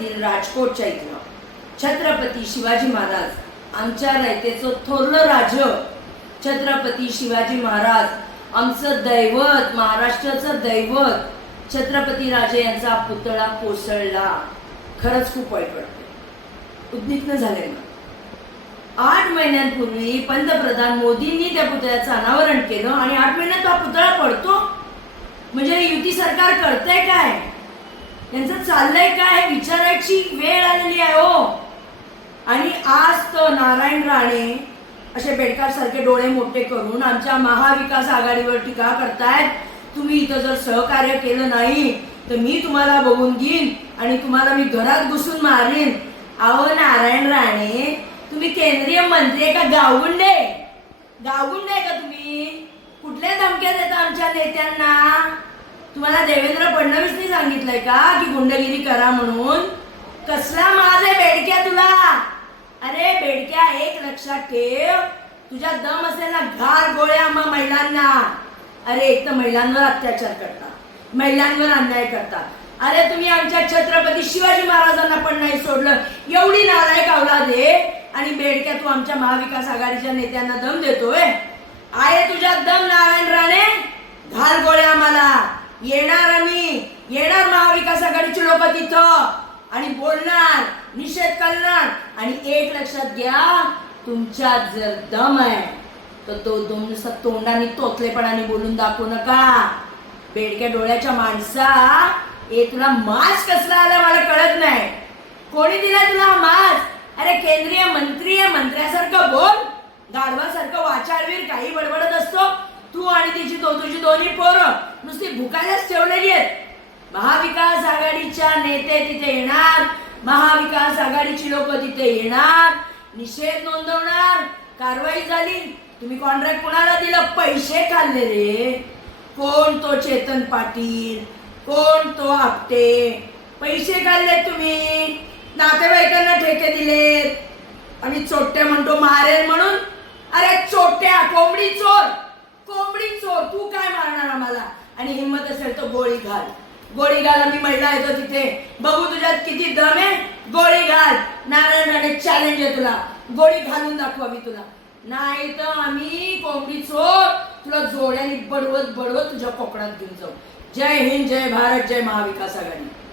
येथील राजकोटच्या इथलं छत्रपती शिवाजी महाराज आमच्या रायतेचं थोरलं राज छत्रपती शिवाजी महाराज आमचं दैवत महाराष्ट्राचं दैवत छत्रपती राजे यांचा पुतळा कोसळला खरंच खूप वाईट वाटते उद्दीप्त झाले ना आठ महिन्यांपूर्वी पंतप्रधान मोदींनी त्या पुतळ्याचं अनावरण केलं आणि आठ महिन्यात तो पुतळा पडतो म्हणजे युती सरकार करतंय काय यांचं चाललंय काय विचारायची वेळ आलेली आहे हो आणि आज तर नारायण राणे असे बेडकार सारखे डोळे मोठे करून आमच्या महाविकास आघाडीवर टीका करतायत तुम्ही इथं जर सहकार्य केलं नाही तर मी तुम्हाला बघून घेईन आणि तुम्हाला मी घरात घुसून मारेन अहो नारायण राणे तुम्ही केंद्रीय मंत्री का गावगुंडे गावगुंडे का तुम्ही कुठल्या धमक्या देता आमच्या नेत्यांना तुम्हाला देवेंद्र फडणवीसनी सांगितलंय का की गुंडगिरी करा म्हणून कसला माज आहे बेडक्या तुला अरे बेडक्या एक लक्षात ठेव तुझ्या दम असेल ना घार गोळ्या मग महिलांना अरे एक तर महिलांवर अत्याचार करता महिलांवर अन्याय करता अरे तुम्ही आमच्या छत्रपती शिवाजी महाराजांना पण नाही सोडलं एवढी नाराय गावला दे आणि बेडक्या तू आमच्या महाविकास आघाडीच्या नेत्यांना दम देतोय आहे तुझ्या दम नारायण राणे बरोबर तिथं आणि बोलणार निषेध करणार आणि एक लक्षात घ्या तुमच्या जर दम आहे तर तो तुमचा तोंडाने तोतलेपणाने बोलून दाखवू नका बेडक्या डोळ्याच्या माणसा ए तुला मास्क कसला आला मला कळत नाही कोणी दिला तुला मास्क अरे केंद्रीय मंत्री मंत्र्यासारखं बोल गाढवासारखं वाचारवीर काही बडबडत असतो तू आणि तिची तो तुझी दोन्ही पोर नुसती भुकायलाच ठेवलेली आहेत महाविकास आघाडीच्या नेते तिथे येणार महाविकास आघाडीची लोक तिथे येणार निषेध नोंदवणार कारवाई झाली तुम्ही कॉन्ट्रॅक्ट कोणाला दिलं पैसे खाल्ले रे कोण तो चेतन पाटील कोण तो आपटे पैसे खाल्ले तुम्ही नातेवाईकांना ठेके दिलेत आणि चोट्या म्हणतो मारेल म्हणून अरे चोट्या कोंबडी चोर कोंबडी चोर तू काय मारणार आम्हाला आणि हिंमत असेल तो गोळी घाल गोळी घाल आम्ही महिला येतो तिथे बघू तुझ्यात किती दम आहे गोळी घाल नारायण राणे चॅलेंज आहे तुला गोळी घालून दाखवा मी तुला नाही तर आम्ही कोंबडी चोर तुला जोड्याने बडवत बडवत तुझ्या कोकणात घेऊन जाऊ जय हिंद जय भारत जय महाविकास आघाडी